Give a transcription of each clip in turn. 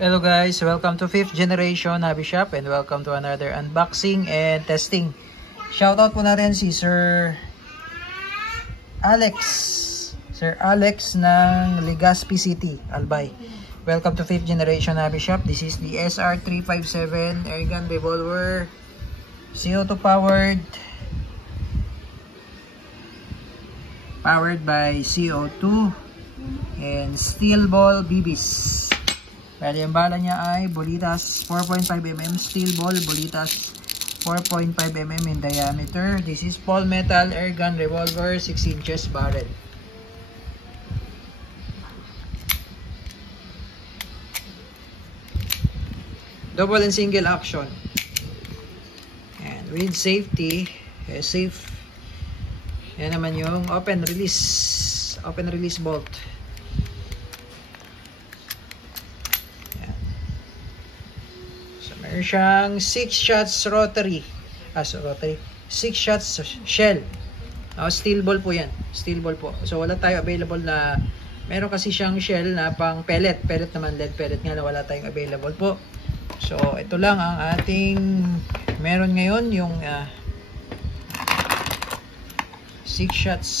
Hello guys, welcome to 5th generation Hobby Shop and welcome to another unboxing and testing. Shoutout po natin si Sir Alex. Sir Alex ng Legazpi City, Albay. Welcome to 5th generation Hobby Shop. This is the SR357 airgun revolver, CO2 powered by CO2 and steel ball BBs. Bali, ang bala niya ay Bolitas 4.5mm steel ball, Bolitas 4.5mm in diameter. This is Paul Metal airgun revolver, 6 inches barrel. Double and single action. And with safety, safe. Yan naman yung open release bolt. Meron siyang 6 shots rotary. 6 shots shell. Steel ball po yan. Steel ball po. So wala tayo available na, meron kasi siyang shell na pang pellet. Pellet naman, lead pellet nga na wala tayong available po. So ito lang ang ating meron ngayon, yung 6 shots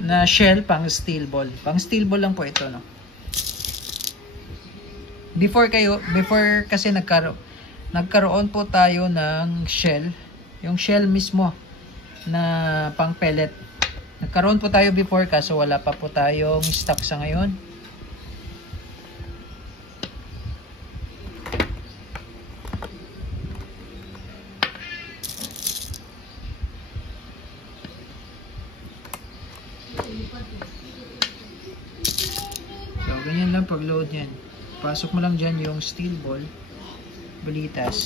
na shell pang steel ball. Pang steel ball lang po ito, no. Before kasi nagkaroon po tayo ng shell, yung shell mismo na pang pellet. Nagkaroon po tayo before kaso wala pa po tayong stock sa ngayon. So ganyan lang pag load yan. Pasok mo lang dyan yung steel ball, Bolitas.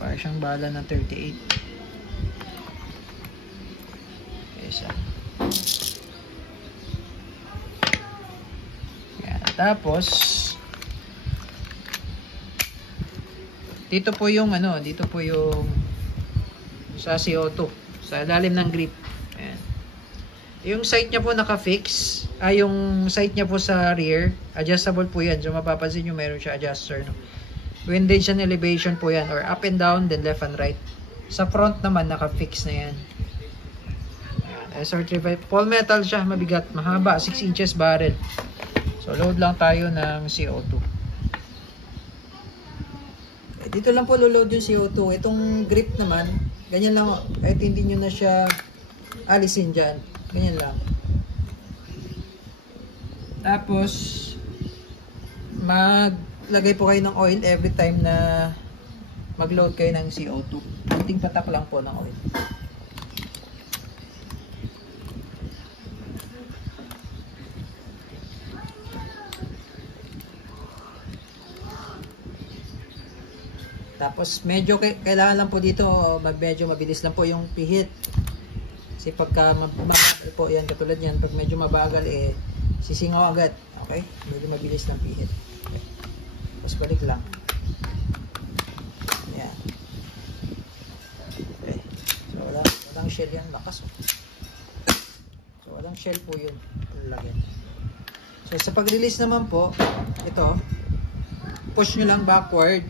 Para siyang bala ng 38. Isa. Yan. Tapos, dito po yung sa CO2, sa ilalim ng grip. Ayan. Yung sight niya po naka-fix. Yung sight niya po sa rear, adjustable po yan. So mapapansin nyo meron siya adjuster, no? Windage and elevation po yan, or up and down, then left and right. Sa front naman, naka-fix na yan. SR35, Paul Metal siya, mabigat, mahaba, 6 inches barrel. So load lang tayo ng CO2. Dito lang po load yung CO2. Itong grip naman, ganyan lang, kahit hindi nyo na siya alisin dyan, ganyan lang. Tapos maglagay po kayo ng oil every time na mag-load kayo ng CO2. Kunting patak lang po ng oil. Tapos medyo kailangan lang po dito medyo mabilis lang po yung pihit. Kasi pagka mabagal po yan, katulad yan, pag medyo mabagal sisingaw agad. Okay? Medyo mabilis ng pihit. Okay. Tapos balik lang. Ayan. Okay. So walang shell yan. Lakas. So walang shell po yun. Lagyan. So sa pag-release naman po, ito, push nyo lang backward,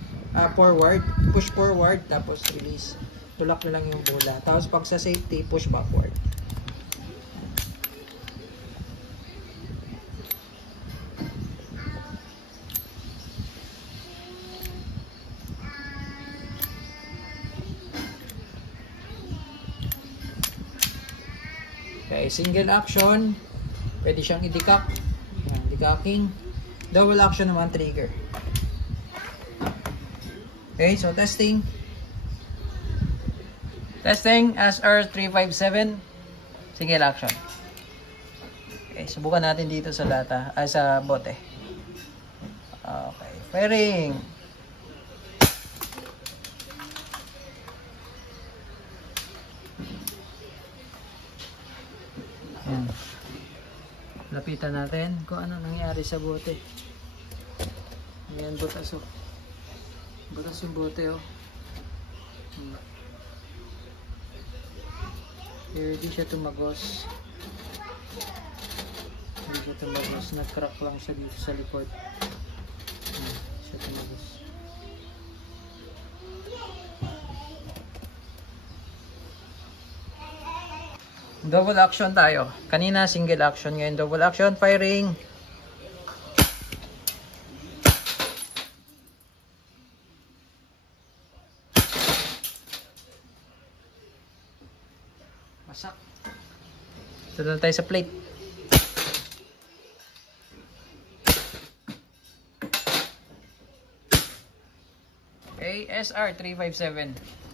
forward. Push forward, tapos release. Tulak nyo lang yung bola. Tapos pag sa safety, push backward. Okay, single action, pwede siyang i-decock. Yan, decocking. Double action naman, trigger. Okay, so testing. Testing, SR357, single action. Okay, subukan natin dito sa lata, sa bote. Okay, firing. Yan. Lapitan natin kung ano nangyari sa bote. Ayan, butas oh. Butas yung bote oh. Here, di siya tumagos. Hindi ko tumagos. Nag-crack lang siya dito sa likod. Siya tumagos. Double action tayo. Kanina single action, ngayon double action. Firing. Masak. Ito na tayo sa plate. ASR 357.